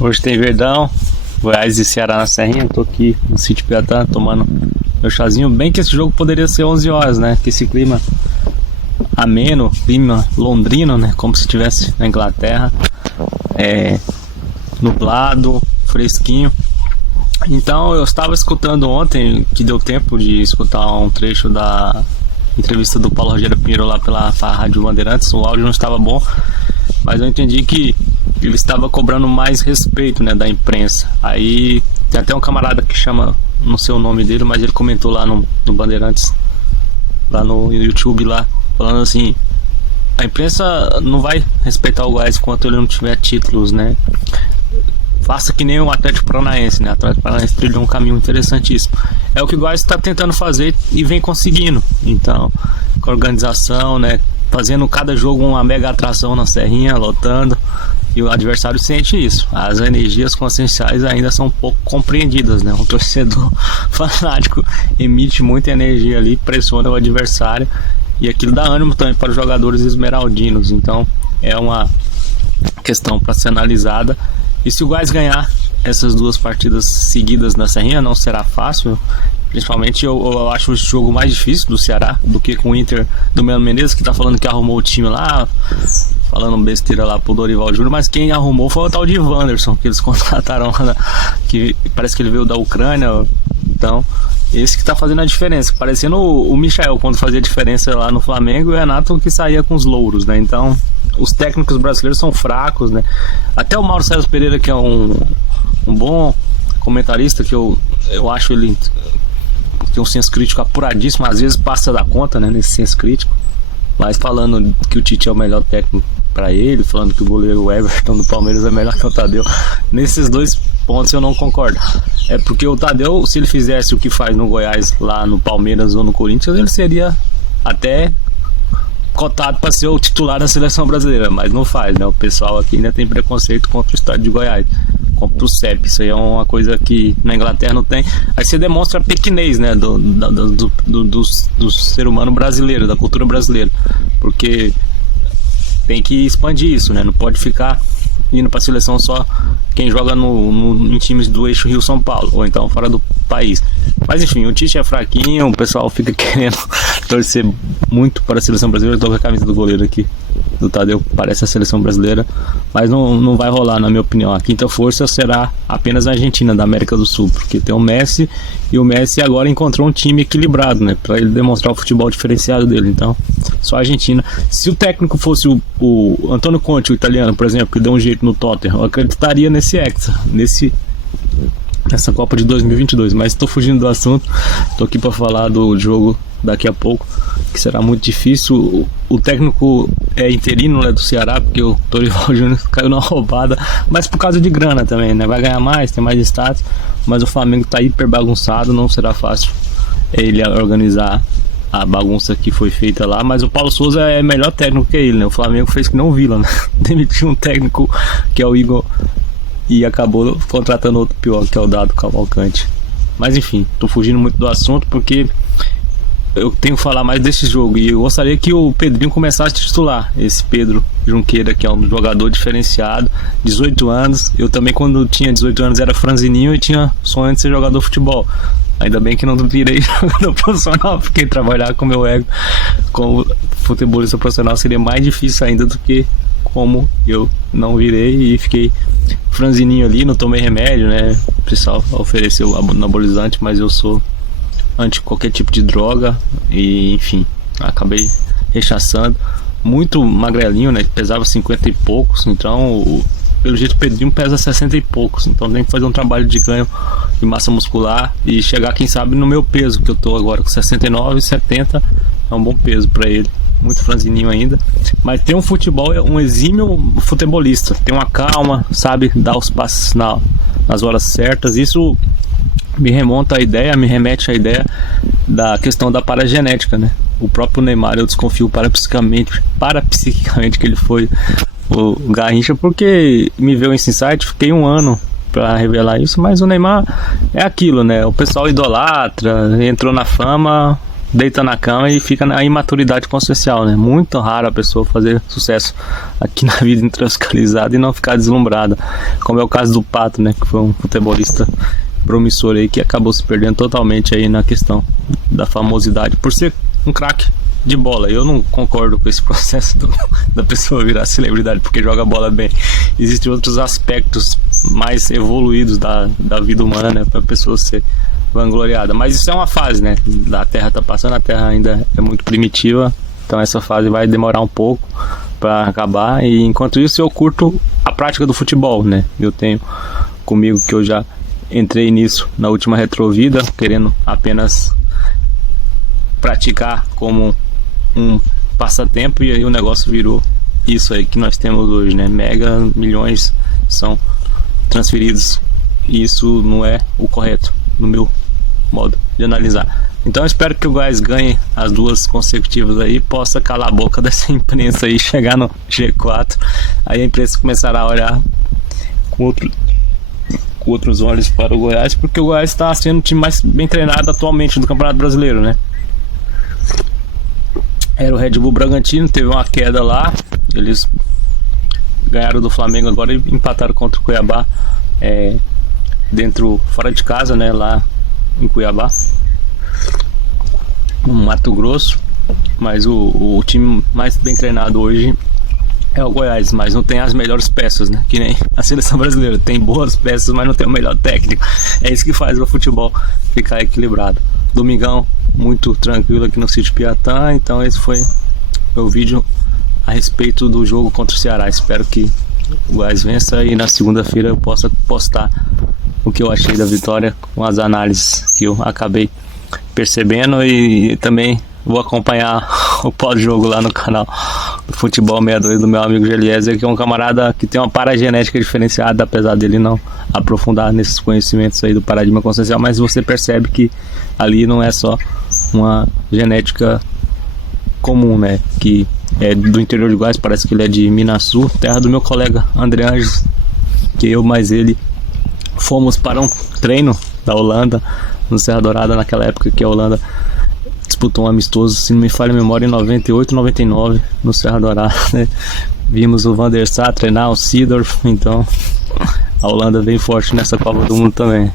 Hoje tem Verdão, Goiás e Ceará na Serrinha. Tô aqui no sítio Piatã tomando meu chazinho. Bem que esse jogo poderia ser 11 horas, né? Que esse clima ameno, clima londrino, né? Como se estivesse na Inglaterra. Nublado, fresquinho. Então eu estava escutando ontem, que deu tempo de escutar um trecho da entrevista do Paulo Rogério Pinheiro lá pela Rádio Bandeirantes. O áudio não estava bom, mas eu entendi que ele estava cobrando mais respeito, né, da imprensa. Aí tem até um camarada que chama, não sei o nome dele, mas ele comentou lá no Bandeirantes, lá no YouTube, lá, falando assim: a imprensa não vai respeitar o Goiás enquanto ele não tiver títulos, né? Faça que nem o Atlético Paranaense, né? O Atlético Paranaense trilhou um caminho interessantíssimo. É o que o Goiás está tentando fazer e vem conseguindo. Então, com a organização, né? Fazendo cada jogo uma mega atração na Serrinha, lotando. E o adversário sente isso. As energias conscienciais ainda são um pouco compreendidas, né? Um torcedor fanático emite muita energia ali, pressiona o adversário. E aquilo dá ânimo também para os jogadores esmeraldinos. Então, é uma questão para ser analisada. E se o Goiás ganhar essas duas partidas seguidas na Serrinha, não será fácil. Principalmente eu acho esse jogo mais difícil do Ceará do que com o Inter do Mano Menezes, que tá falando que arrumou o time lá, falando besteira lá pro Dorival Júnior, mas quem arrumou foi o tal de Wanderson, que eles contrataram lá, que parece que ele veio da Ucrânia. Então, esse que tá fazendo a diferença, parecendo o Michael quando fazia diferença lá no Flamengo, e o Renato que saía com os louros, né? Então, os técnicos brasileiros são fracos, né? Até o Mauro César Pereira, que é um bom comentarista, que eu acho ele tem um senso crítico apuradíssimo, às vezes passa da conta, né, nesse senso crítico, mas falando que o Tite é o melhor técnico para ele, falando que o goleiro Everton do Palmeiras é melhor que o Tadeu. Nesses dois pontos eu não concordo. É porque o Tadeu, se ele fizesse o que faz no Goiás, lá no Palmeiras ou no Corinthians, ele seria até cotado para ser o titular da seleção brasileira, mas não faz, né? O pessoal aqui ainda tem preconceito contra o estado de Goiás, contra o CEP. Isso aí é uma coisa que na Inglaterra não tem. Aí você demonstra a pequenez, né, do ser humano brasileiro, da cultura brasileira, porque tem que expandir isso, né? Não pode ficar indo para a seleção só quem joga em times do eixo Rio-São Paulo, ou então fora do país. Mas enfim, o Tite é fraquinho, o pessoal fica querendo torcer muito para a seleção brasileira. Eu tô com a camisa do goleiro aqui, do Tadeu, parece a seleção brasileira, mas não vai rolar, na minha opinião. A quinta força será apenas a Argentina, da América do Sul, porque tem o Messi, e o Messi agora encontrou um time equilibrado, né, para ele demonstrar o futebol diferenciado dele. Então, só a Argentina. Se o técnico fosse o Antônio Conte, o italiano, por exemplo, que deu um jeito no Tottenham, eu acreditaria nesse Hexa, nessa Copa de 2022, mas estou fugindo do assunto. Estou aqui para falar do jogo daqui a pouco, que será muito difícil. O técnico é interino, né, do Ceará, porque o Dorival Júnior caiu na roubada, mas por causa de grana também, né? Vai ganhar mais, tem mais status, mas o Flamengo está hiper bagunçado, não será fácil ele organizar a bagunça que foi feita lá. Mas o Paulo Souza é melhor técnico que ele, né? O Flamengo fez que não o Vila, né? Demitiu um técnico que é o Igor e acabou contratando outro pior, que é o Dado Cavalcante. Mas enfim, tô fugindo muito do assunto porque eu tenho que falar mais desse jogo, e eu gostaria que o Pedrinho começasse a titular. Esse Pedro Junqueira, que é um jogador diferenciado, 18 anos. Eu também, quando tinha 18 anos, era franzininho e tinha sonho de ser jogador de futebol. Ainda bem que não virei jogador profissional, porque trabalhar com meu ego como futebolista profissional seria mais difícil ainda do que como eu não virei e fiquei franzininho ali, não tomei remédio, né? O pessoal ofereceu anabolizante, mas eu sou anti qualquer tipo de droga e enfim, acabei rechaçando. Muito magrelinho, né? Pesava 50 e poucos, então pelo jeito o Pedrinho pesa 60 e poucos, então tem que fazer um trabalho de ganho de massa muscular e chegar, quem sabe, no meu peso, que eu tô agora com 69 e 70, é um bom peso para ele. Muito franzininho ainda, mas tem um futebol, um exímio futebolista, tem uma calma, sabe dar os passos nas horas certas. Isso me remete à ideia da questão da paragenética, né? O próprio Neymar, eu desconfio parapsiquicamente que ele foi o Garrincha, porque me veio esse insight, fiquei um ano para revelar isso, mas o Neymar é aquilo, né? O pessoal idolatra, entrou na fama, deita na cama e fica na imaturidade consciencial, né? Muito raro a pessoa fazer sucesso aqui na vida intrascalizada e não ficar deslumbrada, como é o caso do Pato, né? Que foi um futebolista promissor aí que acabou se perdendo totalmente aí na questão da famosidade por ser um craque de bola. Eu não concordo com esse processo da pessoa virar celebridade porque joga bola bem. Existem outros aspectos mais evoluídos da vida humana, né, para a pessoa ser vangloriada. Mas isso é uma fase, né? A Terra tá passando, a Terra ainda é muito primitiva, então essa fase vai demorar um pouco para acabar. E enquanto isso eu curto a prática do futebol, né? Eu tenho comigo que eu já entrei nisso na última retrovida, querendo apenas praticar como um passatempo, e aí o negócio virou isso aí que nós temos hoje, né? Mega milhões são transferidos e isso não é o correto no meu modo de analisar. Então eu espero que o Goiás ganhe as 2 consecutivas aí, possa calar a boca dessa imprensa aí, chegar no G4, aí a imprensa começará a olhar com outros olhos para o Goiás, porque o Goiás está sendo o time mais bem treinado atualmente do Campeonato Brasileiro, né? Era o Red Bull Bragantino, teve uma queda lá, eles ganharam do Flamengo agora e empataram contra o Cuiabá, fora de casa, né? Lá em Cuiabá, no Mato Grosso. Mas o time mais bem treinado hoje é o Goiás, mas não tem as melhores peças, né? Que nem a seleção brasileira, tem boas peças, mas não tem o melhor técnico. É isso que faz o futebol ficar equilibrado. Domingão muito tranquilo aqui no Sítio Piatã, então esse foi meu vídeo a respeito do jogo contra o Ceará. Espero que o Goiás vença e na segunda-feira eu possa postar o que eu achei da vitória com as análises que eu acabei percebendo, e também vou acompanhar o pós-jogo lá no canal do Futebol 62 do meu amigo Geliezer, que é um camarada que tem uma paragenética diferenciada, apesar dele não aprofundar nesses conhecimentos aí do paradigma consciencial, mas você percebe que ali não é só uma genética comum, né? Que é do interior de Goiás, parece que ele é de Minas Sul, terra do meu colega André Anjos, que eu mais ele fomos para um treino da Holanda no Serra Dourada, naquela época que a Holanda disputou um amistoso, se não me falha a memória, em 98, 99 no Serra Dourada, né? Vimos o Van der Sar treinar, o Seedorf, então a Holanda vem forte nessa Copa do Mundo também.